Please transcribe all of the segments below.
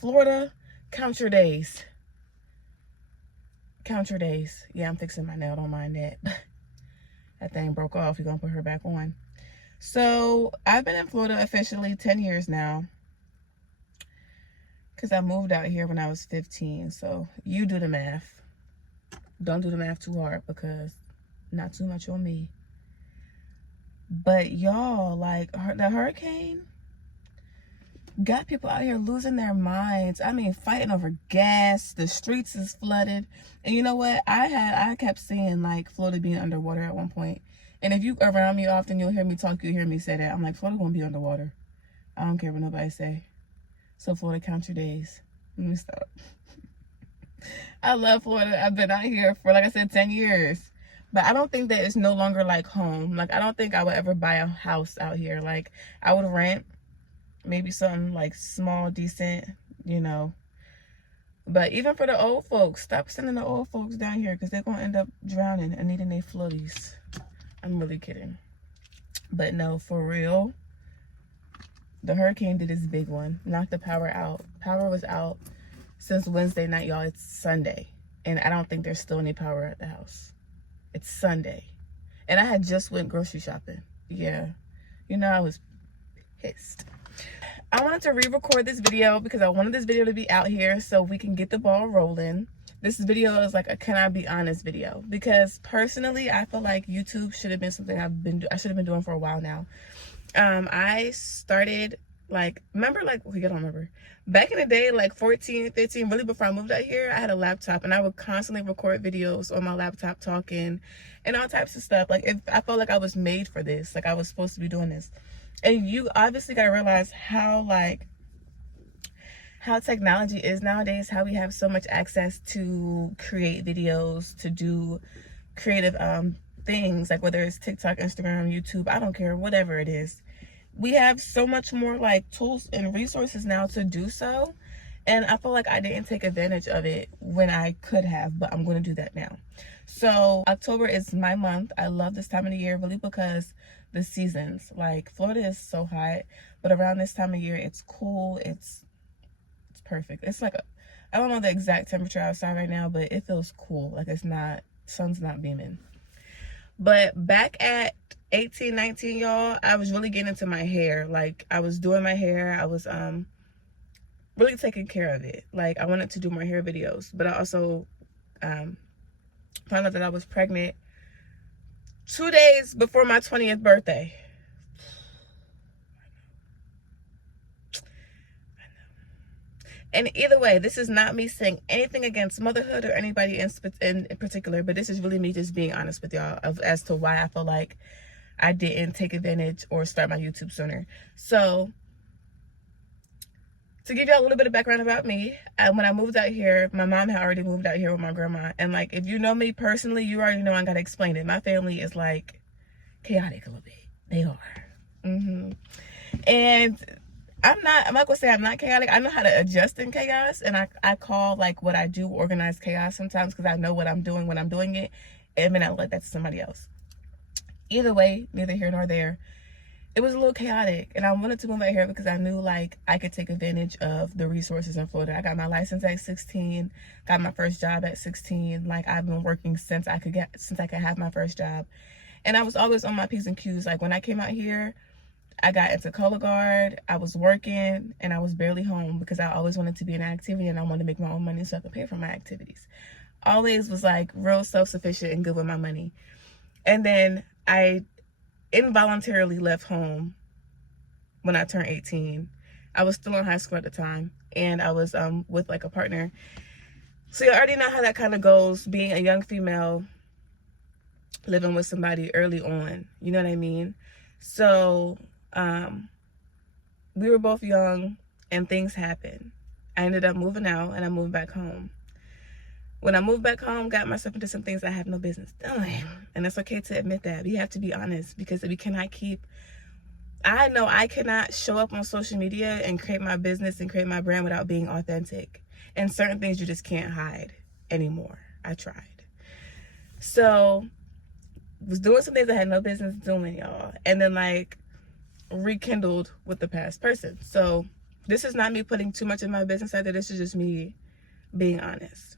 Florida, count your days. Count your days. Yeah, I'm fixing my nail, don't mind that. That thing broke off. We're gonna put her back on. So I've been in Florida officially 10 years now, because I moved out here when I was 15. So you do the math. Don't do the math too hard, because not too much on me. But y'all, like, the hurricane got people out here losing their minds. I mean, fighting over gas. The streets is flooded. And you know what? I kept seeing, like, Florida being underwater at one point. And if you around me often, you'll hear me talk, you'll hear me say that. I'm like, Florida gonna be underwater. I don't care what nobody say. So Florida, count your days. Let me stop. I love Florida. I've been out here for, like I said, 10 years. But I don't think that it's no longer like home. Like, I don't think I would ever buy a house out here. Like, I would rent. Maybe something like small, decent, you know. But even for the old folks, stop sending the old folks down here, because they're going to end up drowning and needing their floaties. I'm really kidding. But no, for real, the hurricane did its big one. Knocked the power out. Power was out since Wednesday night, y'all. It's Sunday. And I don't think there's still any power at the house. It's Sunday. And I had just went grocery shopping. Yeah. You know, I was pissed. I wanted to re-record this video because I wanted this video to be out here so we can get the ball rolling. This video is like a can I be honest video, because personally I feel like YouTube should have been something I should have been doing for a while now. I started, like, remember, like, I don't remember, back in the day, like 14, 15, really before I moved out here, I had a laptop and I would constantly record videos on my laptop talking and all types of stuff. Like, I felt like I was made for this, like I was supposed to be doing this. And you obviously got to realize how technology is nowadays, how we have so much access to create videos, to do creative things, like whether it's TikTok, Instagram, YouTube, I don't care, whatever it is. We have so much more like tools and resources now to do so. And I feel like I didn't take advantage of it when I could have, but I'm going to do that now. So October is my month. I love this time of the year really because the seasons, like Florida is so hot, but around this time of year, it's cool. It's perfect. It's like, I don't know the exact temperature outside right now, but it feels cool. Like it's not, sun's not beaming. But back at 18, 19, y'all, I was really getting into my hair. Like, I was doing my hair. I was really taking care of it. Like, I wanted to do more hair videos, but I also found out that I was pregnant 2 days before my 20th birthday. And either way, this is not me saying anything against motherhood or anybody in particular, but this is really me just being honest with y'all as to why I feel like I didn't take advantage or start my YouTube sooner. So, to give y'all a little bit of background about me, when I moved out here, my mom had already moved out here with my grandma. And, like, if you know me personally, you already know I gotta explain it. My family is, like, chaotic a little bit. They are. And I'm not gonna say I'm not chaotic. I know how to adjust in chaos, and I call like what I do organized chaos sometimes, because I know what I'm doing when I'm doing it. And I may not let that to somebody else. Either way, neither here nor there. It was a little chaotic, and I wanted to move out here because I knew like I could take advantage of the resources in Florida. I got my license at 16, got my first job at 16. Like, I've been working since I could have my first job, and I was always on my P's and Q's. Like, when I came out here, I got into color guard, I was working, and I was barely home because I always wanted to be in an activity and I wanted to make my own money so I could pay for my activities. Always was like real self-sufficient and good with my money. And then I involuntarily left home when I turned 18. I was still in high school at the time, and I was with like a partner. So you already know how that kind of goes, being a young female living with somebody early on, you know what I mean? So we were both young and things happened. I ended up moving out and I moved back home. When I moved back home, got myself into some things I have no business doing. And it's okay to admit that. We have to be honest, because we cannot I know I cannot show up on social media and create my business and create my brand without being authentic. And certain things you just can't hide anymore. I tried. So, was doing some things I had no business doing, y'all. And then like rekindled with the past person. So This is not me putting too much of my business out there. This is just me being honest.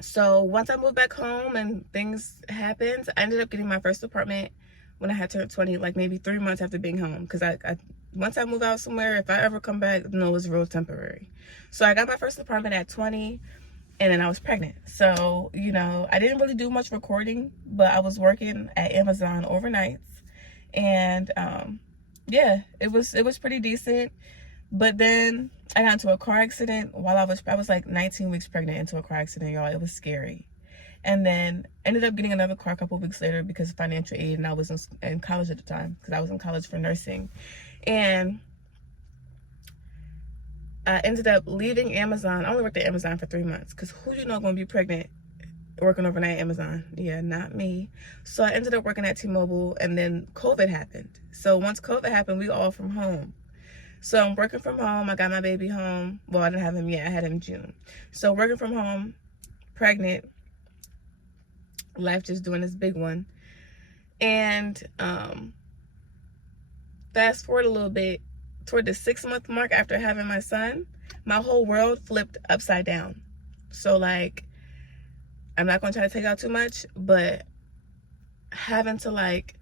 So once I moved back home and things happened, I ended up getting my first apartment when I had turned 20, like maybe 3 months after being home. Because I once I move out somewhere, if I ever come back, no, it's real temporary. So I got my first apartment at 20, and then I was pregnant. So, you know, I didn't really do much recording, but I was working at Amazon overnights. And yeah, it was pretty decent. But then I got into a car accident while I was like 19 weeks pregnant into a car accident, y'all. It was scary. And then ended up getting another car a couple of weeks later because of financial aid, and I was in college at the time because I was in college for nursing. And I ended up leaving Amazon. I only worked at Amazon for 3 months because who you know gonna be pregnant working overnight at Amazon? Yeah, not me. So I ended up working at T-Mobile, and then COVID happened. So once COVID happened, we all from home. So I'm working from home. I got my baby home. Well, I didn't have him yet. I had him in June. So working from home, pregnant, life just doing this big one. And fast forward a little bit, toward the 6-month mark after having my son, my whole world flipped upside down. So like, I'm not gonna try to take out too much, but having to like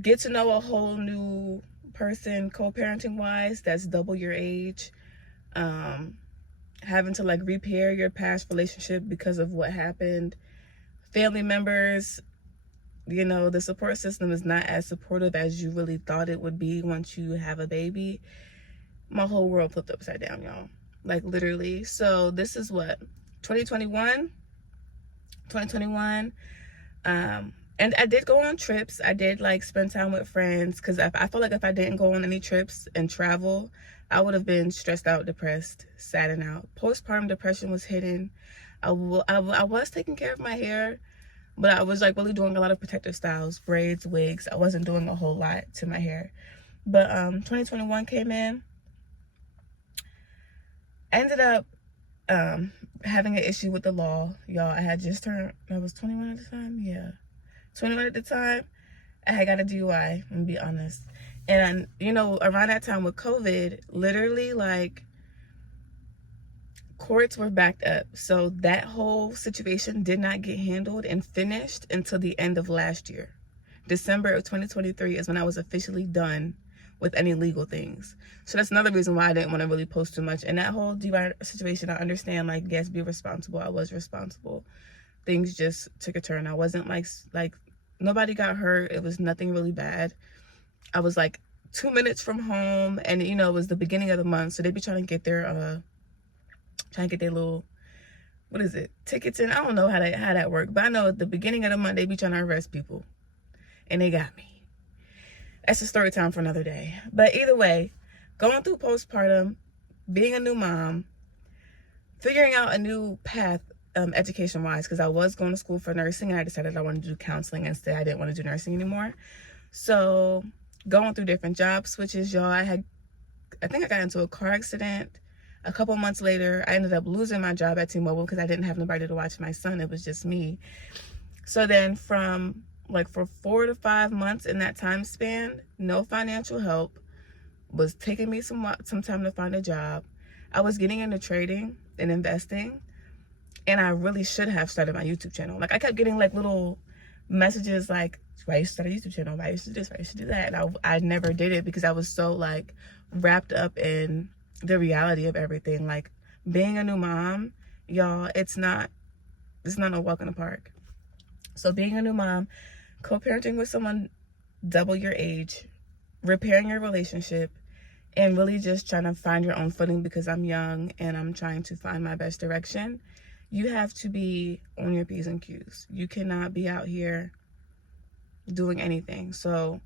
get to know a whole new person co-parenting wise that's double your age, having to like repair your past relationship because of what happened, family members, you know, the support system is not as supportive as you really thought it would be once you have a baby. My whole world flipped upside down, y'all, like literally. So this is what, 2021. And I did go on trips. I did like spend time with friends because I feel like if I didn't go on any trips and travel, I would have been stressed out, depressed, sad and out. Postpartum depression was hidden. I was taking care of my hair, but I was like really doing a lot of protective styles, braids, wigs. I wasn't doing a whole lot to my hair. But 2021 came in. I ended up having an issue with the law, y'all. I had just turned, I was 21 at the time. Yeah, 21 at the time. I had got a DUI, I'm gonna be honest. And you know, around that time with COVID, literally like courts were backed up. So that whole situation did not get handled and finished until the end of last year. December of 2023 is when I was officially done with any legal things. So that's another reason why I didn't want to really post too much. And that whole DUI situation, I understand, like, yes, be responsible. I was responsible. Things just took a turn. I wasn't like nobody got hurt. It was nothing really bad. I was like 2 minutes from home, and you know, it was the beginning of the month, so they'd be trying to get their little, what is it, tickets in. I don't know how that worked, but I know at the beginning of the month they be trying to arrest people, and they got me. That's a story time for another day. But either way, going through postpartum, being a new mom, figuring out a new path education wise, because I was going to school for nursing and I decided I wanted to do counseling instead. I didn't want to do nursing anymore. So going through different job switches, y'all. I think I got into a car accident. A couple months later, I ended up losing my job at T-Mobile because I didn't have nobody to watch my son. It was just me. So then from like for 4 to 5 months in that time span, no financial help, was taking me some time to find a job. I was getting into trading and investing, and I really should have started my YouTube channel. Like I kept getting like little messages like, why you start a YouTube channel? Why you should do this? Why you should do that? And I never did it because I was so like wrapped up in the reality of everything. Like being a new mom, y'all, it's not a walk in the park. So being a new mom, co-parenting with someone double your age, repairing your relationship, and really just trying to find your own footing because I'm young and I'm trying to find my best direction. You have to be on your P's and Q's. You cannot be out here doing anything. So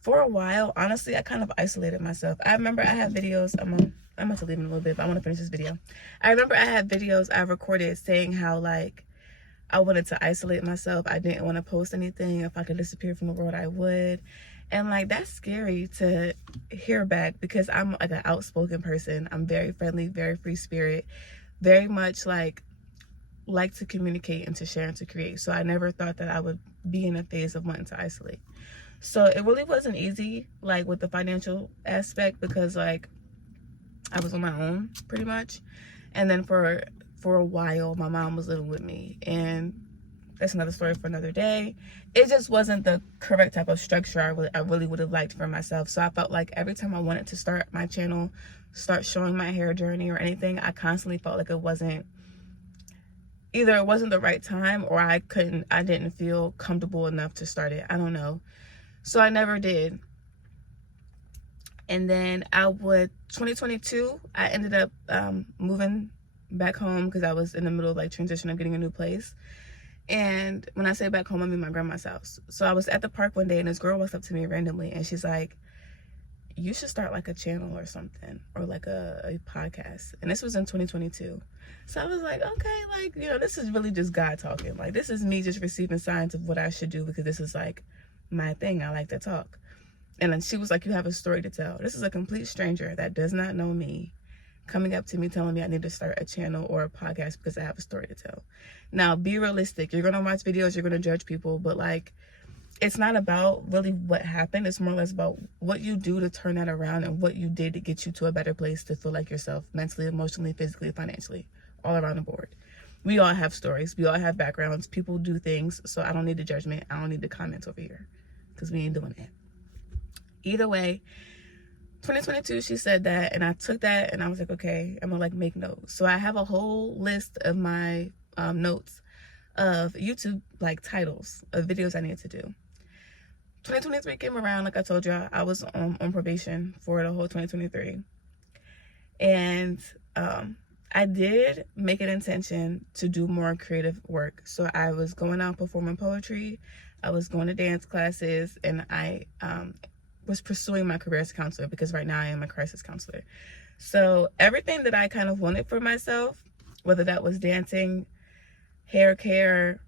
for a while, honestly, I kind of isolated myself. I remember I have videos, I'm going to leave in a little bit, but I want to finish this video. I remember I had videos I recorded saying how like I wanted to isolate myself. I didn't want to post anything. If I could disappear from the world, I would. And like, that's scary to hear back because I'm like an outspoken person. I'm very friendly, very free spirit, very much like to communicate and to share and to create. So I never thought that I would be in a phase of wanting to isolate. So it really wasn't easy, like with the financial aspect, because like I was on my own pretty much. And then for a while, my mom was living with me, and that's another story for another day. It just wasn't the correct type of structure I really would have liked for myself. So I felt like every time I wanted to start my channel, start showing my hair journey or anything, I constantly felt like it wasn't the right time, or I didn't feel comfortable enough to start it. I don't know. So I never did. And then 2022, I ended up moving back home because I was in the middle of like transition of getting a new place. And when I say back home, I mean my grandma's house. So I was at the park one day and this girl walks up to me randomly and she's like, you should start like a channel or something, or like a podcast. And this was in 2022. So I was like, okay, like, you know, this is really just God talking. Like, this is me just receiving signs of what I should do, because this is like my thing. I like to talk. And then she was like, you have a story to tell. This is a complete stranger that does not know me coming up to me telling me I need to start a channel or a podcast because I have a story to tell. Now, be realistic. You're going to watch videos, you're going to judge people, but like, it's not about really what happened. It's more or less about what you do to turn that around, and what you did to get you to a better place to feel like yourself mentally, emotionally, physically, financially, all around the board. We all have stories. We all have backgrounds. People do things. So I don't need the judgment. I don't need the comments over here, because we ain't doing that. Either way, 2022, she said that, and I took that and I was like, okay, I'm gonna like make notes. So I have a whole list of my notes of YouTube like titles of videos I needed to do. 2023 came around, like I told you, I was on probation for the whole 2023. And I did make an intention to do more creative work. So I was going out performing poetry, I was going to dance classes, and I was pursuing my career as a counselor, because right now I am a crisis counselor. So everything that I kind of wanted for myself, whether that was dancing, hair care,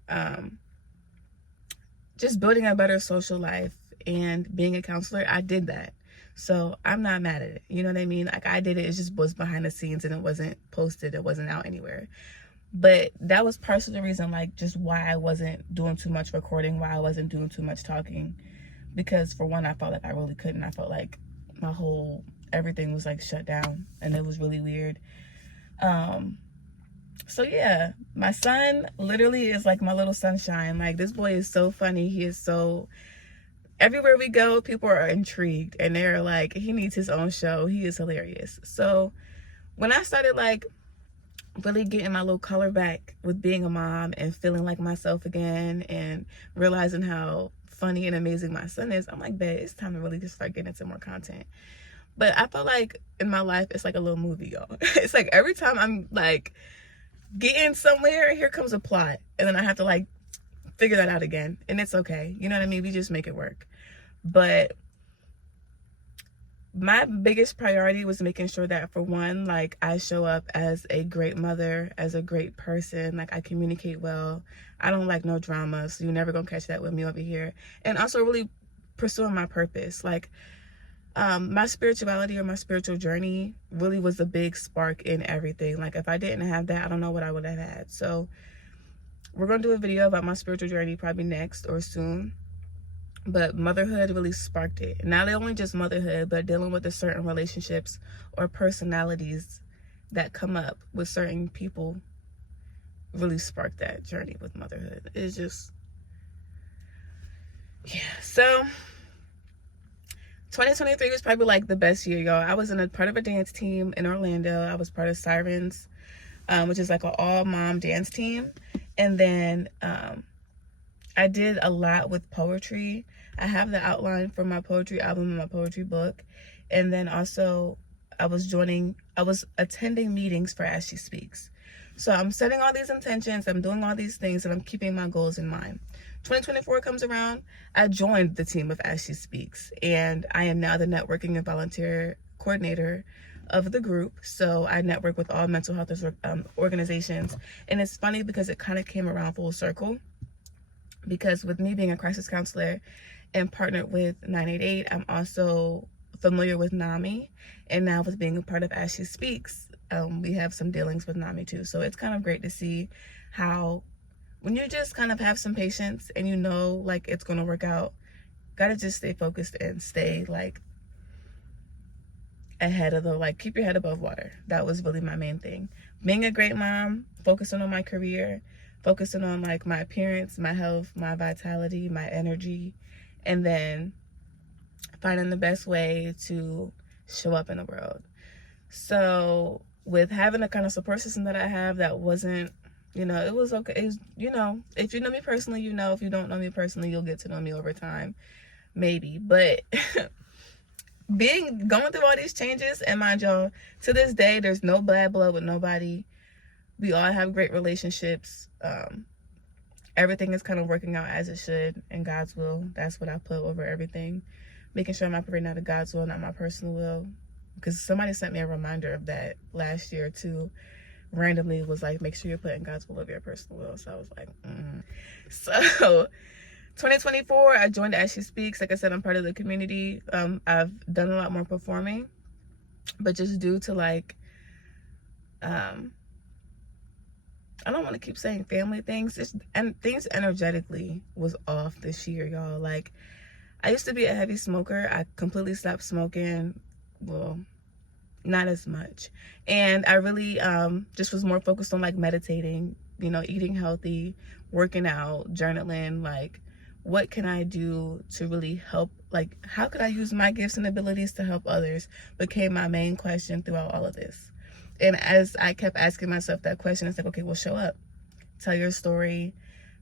just building a better social life and being a counselor, I did that. So I'm not mad at it. You know what I mean? Like, I did it. It just was behind the scenes and it wasn't posted. It wasn't out anywhere. But that was part of the reason, like, just why I wasn't doing too much recording, why I wasn't doing too much talking. Because for one, I felt like I really couldn't. I felt like everything was like shut down, and it was really weird. So yeah, my son literally is like my little sunshine. Like, this boy is so funny. He is so, everywhere we go, people are intrigued and they're like, he needs his own show. He is hilarious. So when I started like really getting my little color back with being a mom and feeling like myself again and realizing how funny and amazing my son is, I'm like, babe, it's time to really just start getting into more content. But I feel like in my life, it's like a little movie, y'all. It's like every time I'm like getting somewhere, here comes a plot, and then I have to like figure that out again, and it's okay. You know what I mean? We just make it work. But my biggest priority was making sure that, for one, like, I show up as a great mother, as a great person. Like, I communicate well. I don't like no drama, so you're never gonna catch that with me over here. And also really pursuing my purpose. Like, my spirituality or my spiritual journey really was a big spark in everything. Like, if I didn't have that, I don't know what I would have had. So we're gonna do a video about my spiritual journey probably next or soon. But motherhood really sparked it. Not only just motherhood, but dealing with the certain relationships or personalities that come up with certain people really sparked that journey with motherhood. It's just, yeah. So 2023 was probably like the best year, y'all. I was in a part of a dance team in Orlando. I was part of Sirens, which is like an all-mom dance team. And then I did a lot with poetry. I have the outline for my poetry album and my poetry book. And then also I was attending meetings for As She Speaks. So I'm setting all these intentions, I'm doing all these things, and I'm keeping my goals in mind. 2024 comes around, I joined the team of As She Speaks, and I am now the networking and volunteer coordinator of the group. So I network with all mental health organizations. And it's funny because it kind of came around full circle, because with me being a crisis counselor and partnered with 988, I'm also familiar with NAMI, and now with being a part of As She Speaks, we have some dealings with NAMI too. So it's kind of great to see how when you just kind of have some patience and you know like it's going to work out, gotta just stay focused and stay like ahead of the, like, keep your head above water. That was really my main thing. Being a great mom, focusing on my career, focusing on like my appearance, my health, my vitality, my energy, and then finding the best way to show up in the world. So with having the kind of support system that I have, that wasn't, you know, it was okay. It was, you know, if you know me personally, you know. If you don't know me personally, you'll get to know me over time, maybe. But going through all these changes, and mind y'all, to this day, there's no bad blood with nobody. We all have great relationships. Everything is kind of working out as it should in God's will. That's what I put over everything. Making sure I'm operating out of God's will, not my personal will. Because somebody sent me a reminder of that last year too. Randomly was like, make sure you're putting God's will over your personal will. So I was like, So 2024, I joined As She Speaks. Like I said, I'm part of the community. I've done a lot more performing, but just due to like, I don't want to keep saying family things. And things energetically was off this year, y'all. Like, I used to be a heavy smoker. I completely stopped smoking. Well, not as much. And I really just was more focused on like meditating, you know, eating healthy, working out, journaling. Like, what can I do to really help? Like, how could I use my gifts and abilities to help others became my main question throughout all of this. And as I kept asking myself that question, it's like, okay, well, show up, tell your story,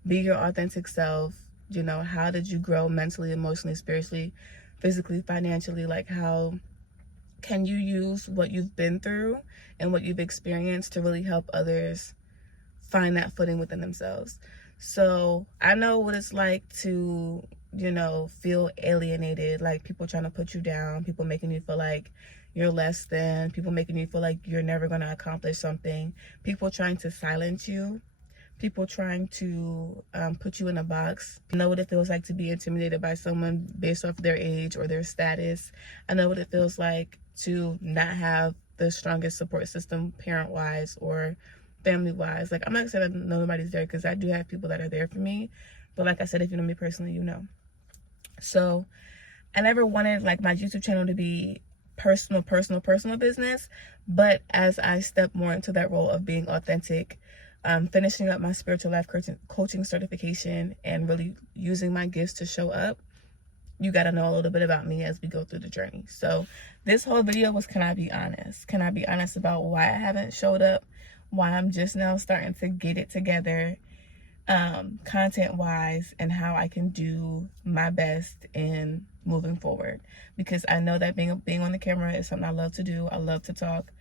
be your authentic self. You know, how did you grow mentally, emotionally, spiritually, physically, financially? Like, how can you use what you've been through and what you've experienced to really help others find that footing within themselves? So I know what it's like to, you know, feel alienated, like people trying to put you down, people making you feel like you're less than, people making you feel like you're never going to accomplish something, people trying to silence you, people trying to put you in a box. I know what it feels like to be intimidated by someone based off their age or their status. I know what it feels like to not have the strongest support system parent-wise or family-wise. Like, I'm not saying that nobody's there, because I do have people that are there for me. But like I said, if you know me personally, you know. So I never wanted like my YouTube channel to be personal business. But as I step more into that role of being authentic, finishing up my spiritual life coaching certification and really using my gifts to show up, you got to know a little bit about me as we go through the journey. So this whole video was, can I be honest? Can I be honest about why I haven't showed up, why I'm just now starting to get it together, content wise, and how I can do my best in moving forward. Because I know that being on the camera is something I love to do. I love to talk,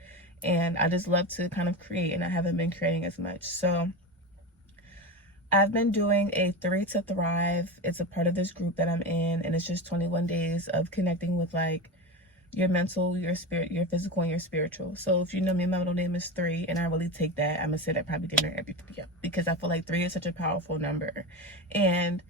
and I just love to kind of create, and I haven't been creating as much. So I've been doing a 3 to Thrive. It's a part of this group that I'm in, and it's just 21 days of connecting with like your mental, your spirit, your physical, and your spiritual. So if you know me, my middle name is 3, and I really take that. I'm gonna say that probably dinner every 3, because I feel like 3 is such a powerful number, and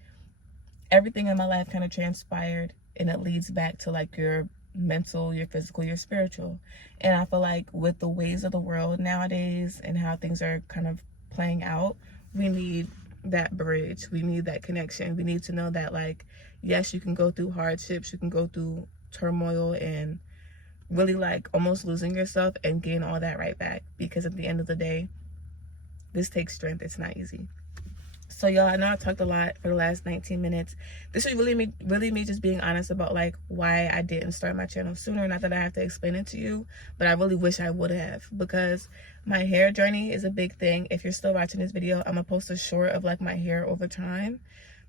everything in my life kind of transpired, and it leads back to like your mental, your physical, your spiritual. And I feel like with the ways of the world nowadays and how things are kind of playing out, we need that bridge. We need that connection. We need to know that, like, yes, you can go through hardships, you can go through turmoil and really like almost losing yourself, and gain all that right back, because at the end of the day, this takes strength. It's not easy. So y'all, I know I talked a lot for the last 19 minutes. This is really me just being honest about like why I didn't start my channel sooner. Not that I have to explain it to you, but I really wish I would have, because my hair journey is a big thing. If you're still watching this video, I'm gonna post a short of like my hair over time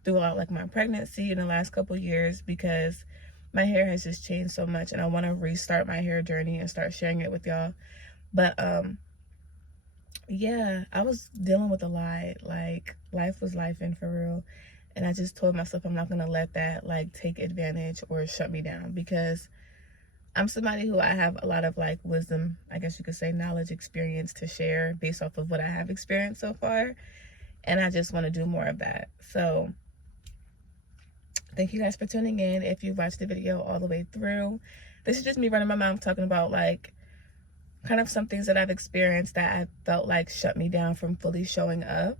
throughout like my pregnancy in the last couple years, because my hair has just changed so much, and I want to restart my hair journey and start sharing it with y'all. But yeah, I was dealing with a lot. Like, life was life, and for real. And I just told myself I'm not gonna let that like take advantage or shut me down, because I'm somebody who, I have a lot of like wisdom, I guess you could say, knowledge, experience to share based off of what I have experienced so far, and I just want to do more of that. So thank you guys for tuning in. If you watched the video all the way through, this is just me running my mouth talking about like kind of some things that I've experienced that I felt like shut me down from fully showing up.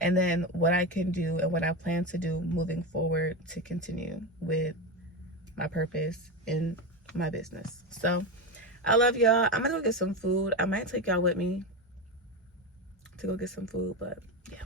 and then what I can do and what I plan to do moving forward to continue with my purpose in my business. So I love y'all. I'm gonna go get some food. I might take y'all with me to go get some food, but yeah.